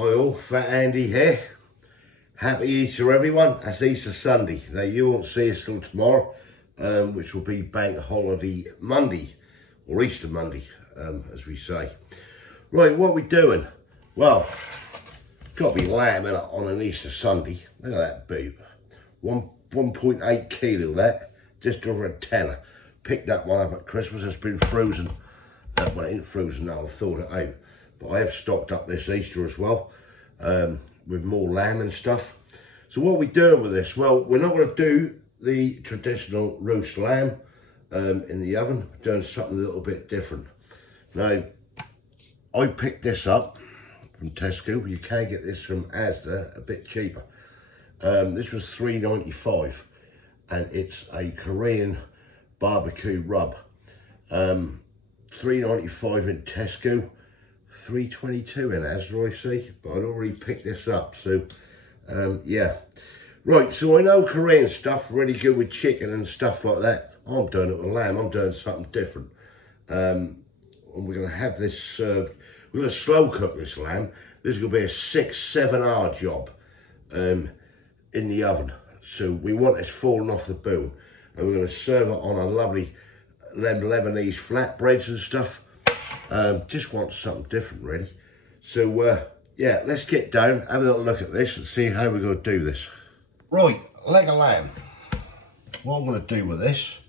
Hi all, Fat Andy here. Happy Easter everyone. That's Easter Sunday. Now you won't see us till tomorrow, which will be Bank Holiday Monday, or Easter Monday, as we say. Right, what are we doing? Well, got to be lamb in it on an Easter Sunday. Look at that boot. 1.8 kilo that, just over a tenner. Picked that one up at Christmas. It's been frozen. Well, it ain't frozen now, I thawed it out. But I have stocked up this Easter as well, with more lamb and stuff. So what are we doing with this? Well, we're not going to do the traditional roast lamb in the oven. We're doing something a little bit different. Now, I picked this up from Tesco. You can get this from Asda, a bit cheaper. This was $3.95, and it's a Korean barbecue rub. $3.95 in Tesco, $3.22 in Asda, I see, but I'd already picked this up, so yeah. Right, so I know Korean stuff really good with chicken and stuff like that. I'm doing it with lamb. I'm doing something different. And we're going to have this, we're going to slow cook this lamb. This is going to be a 6-7 hour job in the oven. So we want this falling off the bone, and we're going to serve it on a lovely Lebanese flatbreads and stuff. Just want something different really. So yeah, let's get down, have a little look at this and see how we're going to do this. Right, leg of lamb. What I'm going to do with this,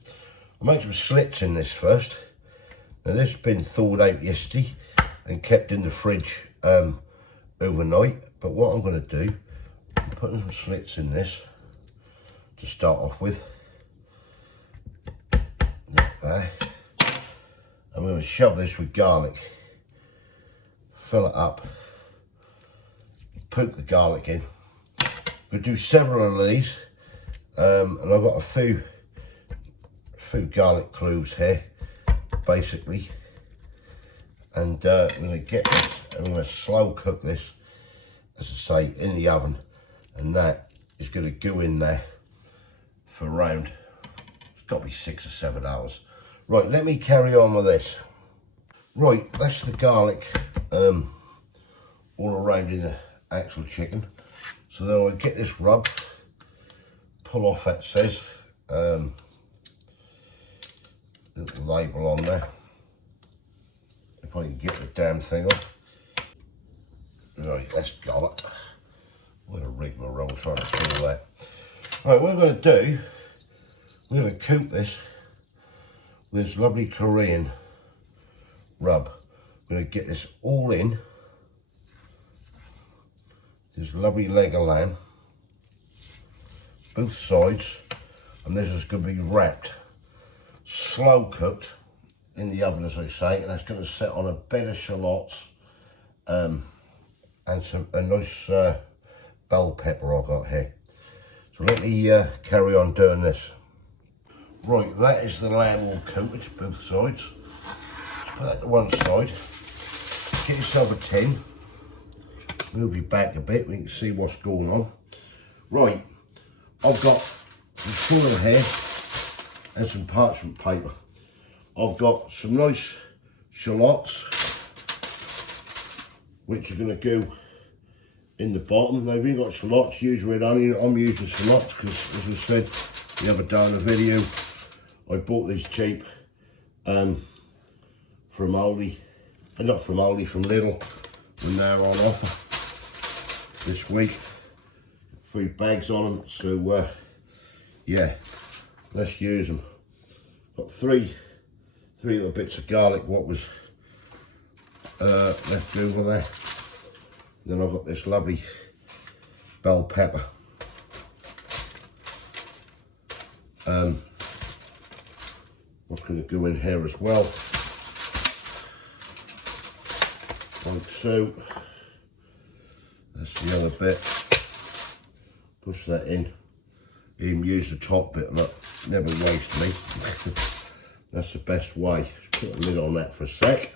I'll make some slits in this first. Now this has been thawed out yesterday and kept in the fridge overnight, but what I'm going to do, I'm putting some slits in this to start off with. There. I'm going to shove this with garlic, fill it up, poke the garlic in. We'll do several of these, and I've got a few garlic cloves here, basically. And I'm going to get this, I'm going to slow cook this, as I say, in the oven, and that is going to go in there for around, it's got to be 6 or 7 hours. Right, let me carry on with this. Right, that's the garlic all around in the actual chicken. So then I'll get this rub, pull off that says, little label on there. If I can get the damn thing off. Right, that's got it. I'm going to rig my roll trying to pull that. Right, what we're going to do, we're going to coat this lovely Korean rub. I'm going to get this all in this lovely leg of lamb, both sides, and this is going to be wrapped, slow cooked in the oven, as I say, and that's going to sit on a bed of shallots and a nice bell pepper I've got here. So let me carry on doing this. Right, that is the lamb all coated, both sides. Just put that to one side. Get yourself a tin. Move you back a bit, we can see what's going on. Right, I've got some foil here and some parchment paper. I've got some nice shallots, which are going to go in the bottom. Now, if you've got shallots, use red onion. I'm using shallots because, as I said the other day in the video, I bought these cheap from Aldi, not from Aldi, from Lidl, when they're on offer this week. 3 bags on them, so yeah, let's use them. Got three little bits of garlic, what was left over there. Then I've got this lovely bell pepper. What's going to go in here as well, like so. That's the other bit. Push that in. Even use the top bit, look, never waste me. That's the best way. Put a lid on that for a sec.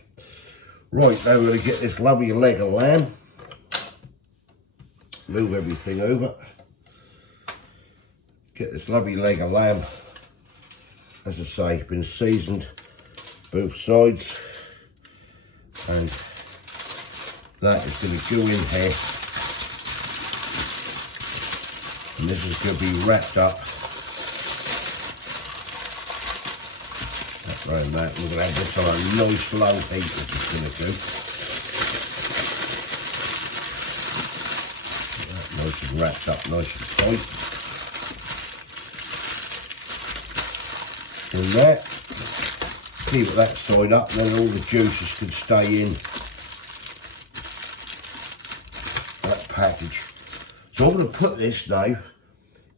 Right, now we're going to get this lovely leg of lamb. Move everything over. Get this lovely leg of lamb. As I say, been seasoned both sides, and that is going to go in here, and this is going to be wrapped up around that. We're going to have this on a nice low heat, which is going to do. That nice and wrapped up, nice and tight. And that, keep it that side up, then all the juices can stay in that package. So I'm going to put this now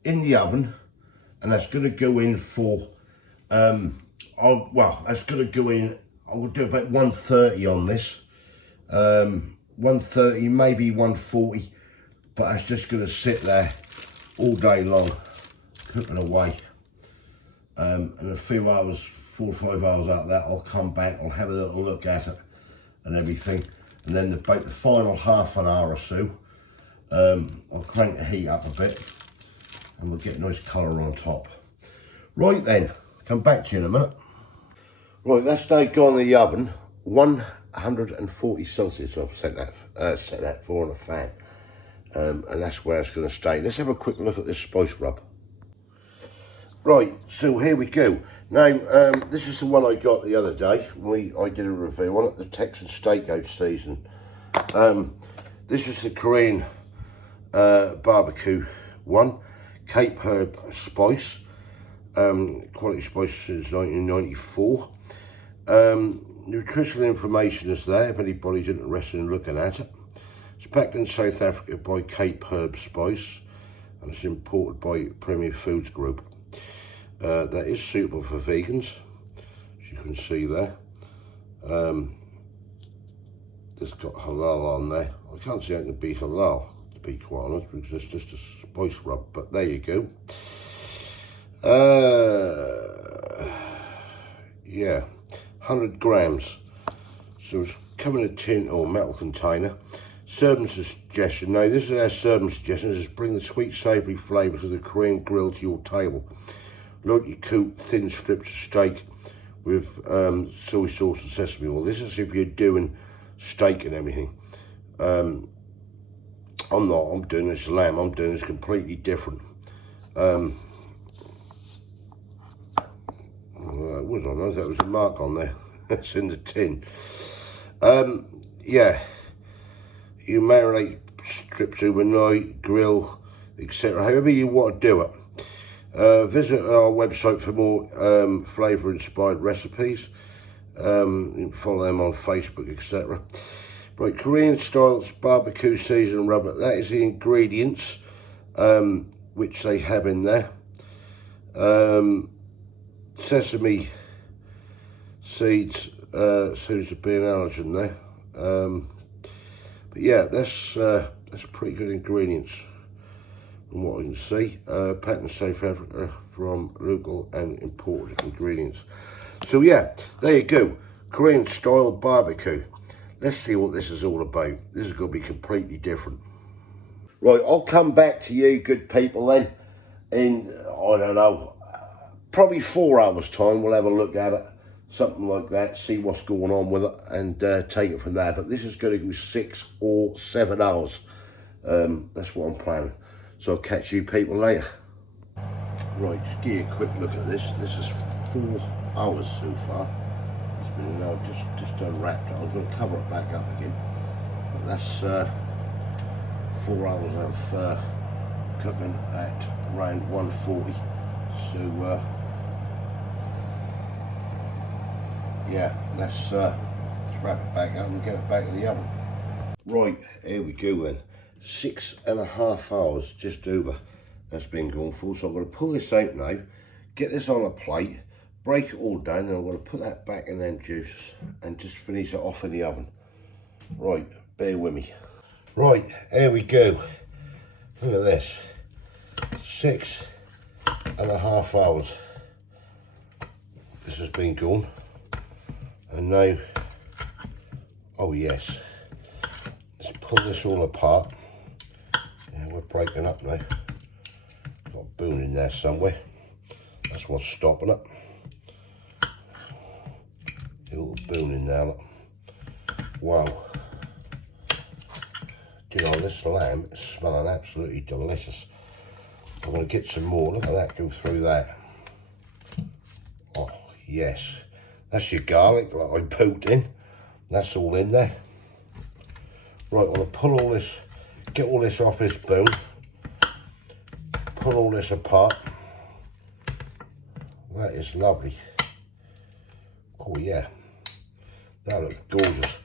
in the oven, and that's going to go in for, that's going to go in, I'm going to do about 130 on this, 130, maybe 140, but it's just going to sit there all day long, cooking away. And a few hours, 4 or 5 hours out of that, I'll come back, I'll have a little look at it and everything. And then about the final half an hour or so, I'll crank the heat up a bit and we'll get a nice colour on top. Right then, come back to you in a minute. Right, that's now gone in the oven, 140 Celsius I've set that for on a fan. And that's where it's going to stay. Let's have a quick look at this spice rub. Right, so here we go. Now, this is the one I got the other day. I did a review on it, the Texan Steakhouse season. This is the Korean barbecue one, Cape Herb Spice, quality spice since 1994. Nutritional information is there if anybody's interested in looking at it. It's packed in South Africa by Cape Herb Spice, and it's imported by Premier Foods Group. That is suitable for vegans, as you can see there. It's got halal on there. I can't see how it can be halal, to be quite honest, because it's just a spice rub, but there you go. Yeah, 100 grams. So it's come in a tin or metal container. Serving suggestion. Now, this is our serving suggestion. Is bring the sweet savoury flavours of the Korean grill to your table. Lightly cooked thin strips of steak with soy sauce and sesame oil. This is if you're doing steak and everything. I'm not. I'm doing this lamb. I'm doing this completely different. It was on there. There was a mark on there. It's in the tin. Yeah. You marinate strips overnight, grill, etc. However you want to do it. Visit our website for more flavour inspired recipes. You can follow them on Facebook, etc. Right, Korean style barbecue season rubber. That is the ingredients which they have in there. Sesame seeds, seems to be an allergen there. But yeah, that's pretty good ingredients from what I can see. Patent South Africa from local and imported ingredients. So yeah, there you go. Korean style barbecue. Let's see what this is all about. This is going to be completely different. Right, I'll come back to you good people then in, I don't know, probably 4 hours time. We'll have a look at it, something like that, see what's going on with it and take it from there. But this is going to go 6 or 7 hours. That's what I'm planning. So I'll catch you people later. Right, just give you a quick look at this. This is 4 hours so far. It's been now just unwrapped. I'm going to cover it back up again. But that's 4 hours of cooking at around 140. So yeah, let's wrap it back up and get it back in the oven. Right, here we go then. 6.5 hours, just over, that's been going for. So I'm going to pull this out now, get this on a plate, break it all down, and I'm going to put that back in them juices and just finish it off in the oven. Right, bear with me. Right, here we go. Look at this. 6.5 hours. This has been going. And now, oh yes, let's pull this all apart. Yeah, we're breaking up now. Got a bone in there somewhere. That's what's stopping it. A little bone in there. Look. Wow. You know, this lamb is smelling absolutely delicious. I'm going to get some more. Look at that go through that. Oh, yes. That's your garlic that I poked in. That's all in there. Right, I'm going to pull all this, get all this off this bone. Pull all this apart. That is lovely. Oh yeah, that looks gorgeous.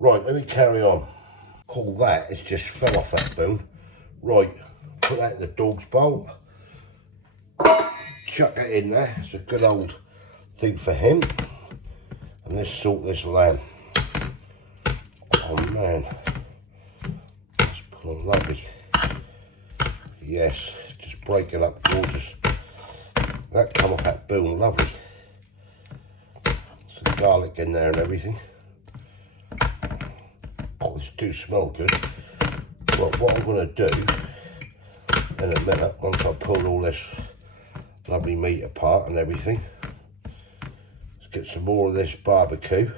Right, let me carry on. All that, it's just fell off that bone. Right, put that in the dog's bowl. Chuck that in there. It's a good old thing for him. And let's salt this lamb. Oh man, that's pulling lovely. Yes, just break it up, gorgeous. That come off that bone, lovely. Some garlic in there and everything. Oh, this do smell good. Well, what I'm going to do in a minute, once I've pulled all this lovely meat apart and everything, let's get some more of this barbecue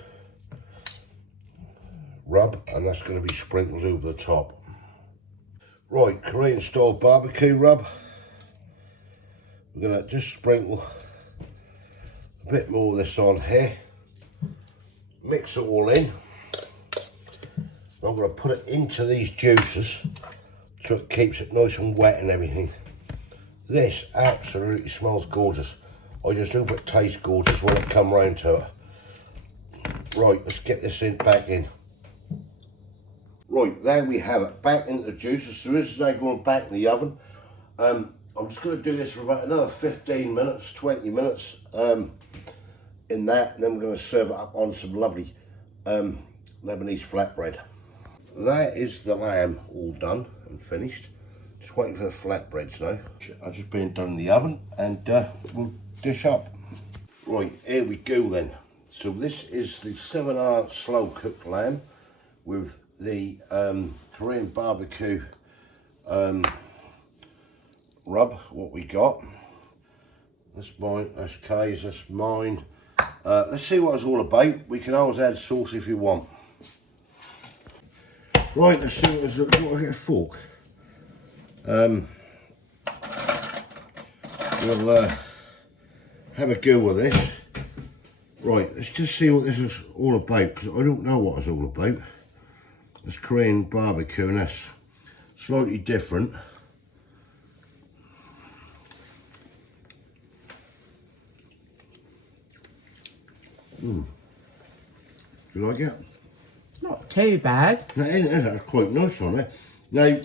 rub, and that's going to be sprinkled over the top. Right, Korean style barbecue rub. We're going to just sprinkle a bit more of this on here. Mix it all in. I'm going to put it into these juices so it keeps it nice and wet and everything. This absolutely smells gorgeous. I just hope it tastes gorgeous when it comes round to it. Right, let's get this back in. Right, there we have it, back into the juices. So this is now going back in the oven. I'm just going to do this for about another 15 minutes, 20 minutes in that, and then we're going to serve it up on some lovely Lebanese flatbread. That is the lamb all done and finished. Just waiting for the flatbreads now. I've just been done in the oven, and we'll dish up. Right, here we go then. So this is the 7-hour slow cooked lamb with the Korean barbecue rub, what we got. That's mine, that's Kay's, that's mine. Let's see what it's all about. We can always add sauce if you want. Right, let's see what it's about. I get a fork. We'll have a go with this. Right, let's just see what this is all about, because I don't know what it's all about. It's Korean barbecue, and that's slightly different. Do you like it? Not too bad. No, it is, that's quite nice on it. Now,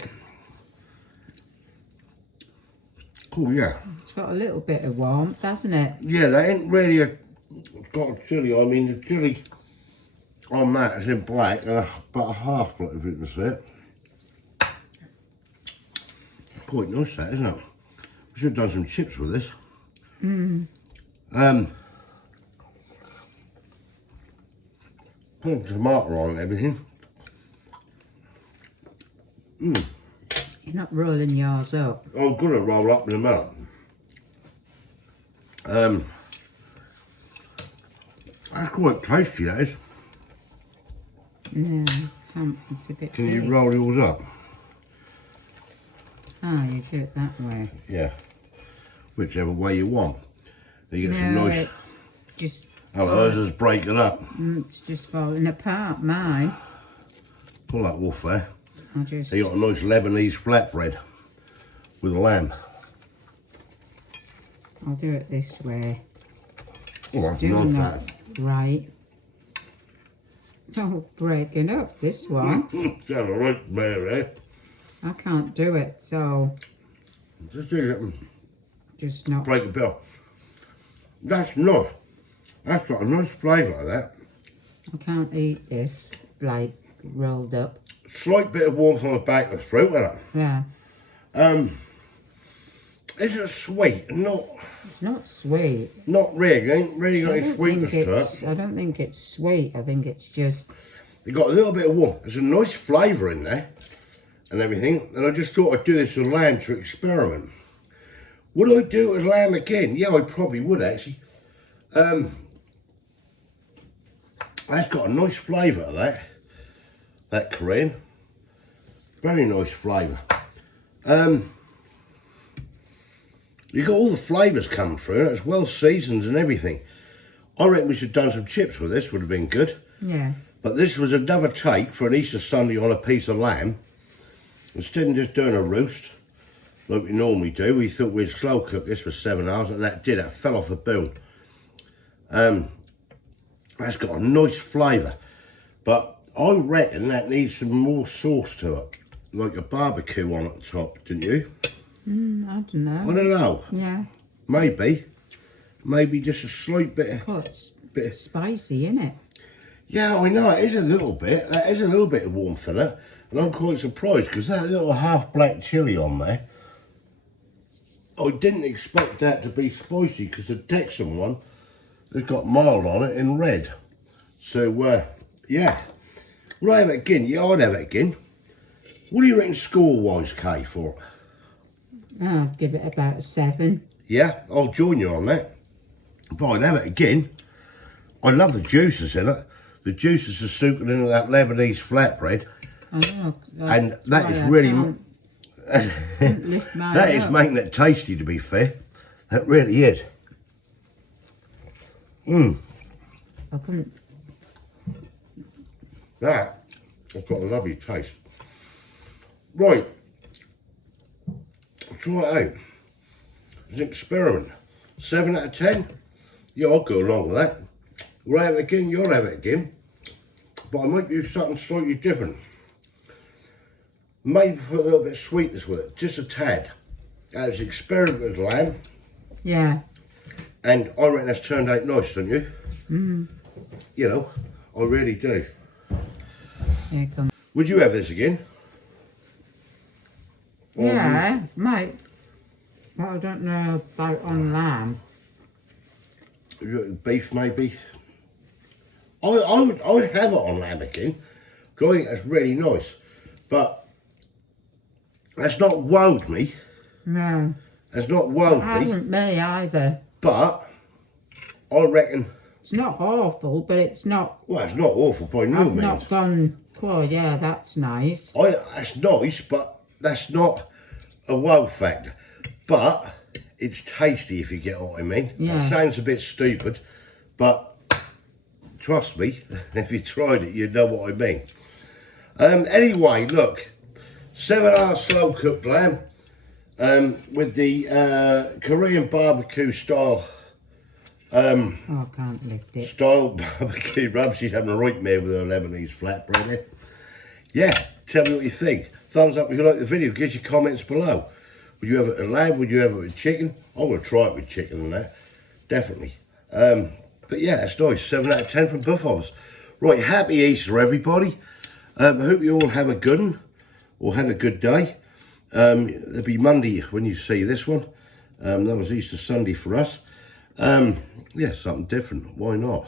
oh yeah. It's got a little bit of warmth, hasn't it? Yeah, that ain't really got a chilli. I mean, the chilli on that is in black, and about a half foot, if you can see it. Quite nice, that, isn't it? We should have done some chips with this. Put a tomato on and everything. You're not rolling yours up. I'm gonna roll up in a minute. That's quite tasty, that is. Yeah, it's a bit Can big. you roll yours up? Ah, you do it that way. Yeah. Whichever way you want. You get No, some nice. it's just... Oh, ours is breaking up. It's just falling apart, mine. Pull that off there. I just... So you got a nice Lebanese flatbread with lamb. I'll do it this way. Oh, that's Doing nice, that right. It's all breaking up, this one. It's all right, Mary. I can't do it, so Just do that and just not... break a bit off. That's nice. That's got a nice flavour, that. I can't eat this, like, rolled up. Slight bit of warmth on the back of the throat, isn't it? Yeah. Is it sweet? Not It's not sweet. really. Ain't really got any sweetness to it. I don't think it's sweet. I think it's just... It got a little bit of warmth. There's a nice flavour in there and everything. And I just thought I'd do this with lamb to experiment. Would I do it with lamb again? Yeah, I probably would actually. That's got a nice flavour of that Korean. Very nice flavour. You got all the flavours come through. It's well seasoned and everything. I reckon we should have done some chips with this. Would have been good. Yeah. But this was another take for an Easter Sunday on a piece of lamb. Instead of just doing a roast, like we normally do, we thought we'd slow cook this for 7 hours, and that did. That fell off the bone. That's got a nice flavour, but I reckon that needs some more sauce to it, like a barbecue on at the top, didn't you? I don't know. I don't know. Yeah. Maybe just a slight bit of... It's spicy, isn't it? Yeah, I know, it is a little bit. That is a little bit of warmth in it. And I'm quite surprised because that little half black chilli on there, I didn't expect that to be spicy because the Texan one has got mild on it in red. So, yeah. Would I have it again? Yeah, I'd have it again. What do you reckon score-wise, Kay, for it? I'd give it about a 7. Yeah, I'll join you on that. But I'd have it again. I love the juices in it. The juices are soaking into that Lebanese flatbread. I know. And that is really... Lift mine that is up. making it tasty, to be fair. That really is. I couldn't. That has got a lovely taste. Right. Try it out. It's an experiment. 7 out of 10? Yeah, I'll go along with that. We'll have it again, you'll have it again. But I might do something slightly different. Maybe put a little bit of sweetness with it, just a tad. That was an experiment with lamb. Yeah. And I reckon that's turned out nice, don't you? You know, I really do. Here it comes. Would you have this again? Or Yeah, might. But I don't know about on lamb. beef maybe? I would have it on lamb again, because I think that's really nice. But that's not wowed me. No. That's not wowed It me. hasn't me either. But I reckon, It's not awful, but it's not. well, it's not awful by no I've means. not gone. Oh, yeah, that's nice. That's nice, but that's not a wow factor. But it's tasty, if you get what I mean. Yeah. It sounds a bit stupid, but trust me, if you tried it, you'd know what I mean. Anyway, look, 7-hour slow cooked lamb with the Korean barbecue style. Oh, I can't lift it. Style barbecue rub. She's having a right meal with her Lebanese flatbread here. Yeah, tell me what you think. Thumbs up if you like the video. Give your comments below. Would you have it with lamb? Would you have it with chicken? I'm going to try it with chicken and that. Definitely. But yeah, that's nice. 7 out of 10 from both of us. Right, happy Easter, everybody. I hope you all have a good one or had a good day. It'll be Monday when you see this one. That was Easter Sunday for us. Yeah, something different. Why not?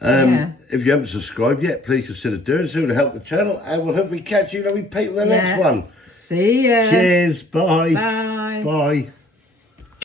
Yeah. If you haven't subscribed yet, please consider doing so to help the channel. And we'll hopefully catch you when we paint the next one. See ya. Cheers. Bye. Bye. Bye.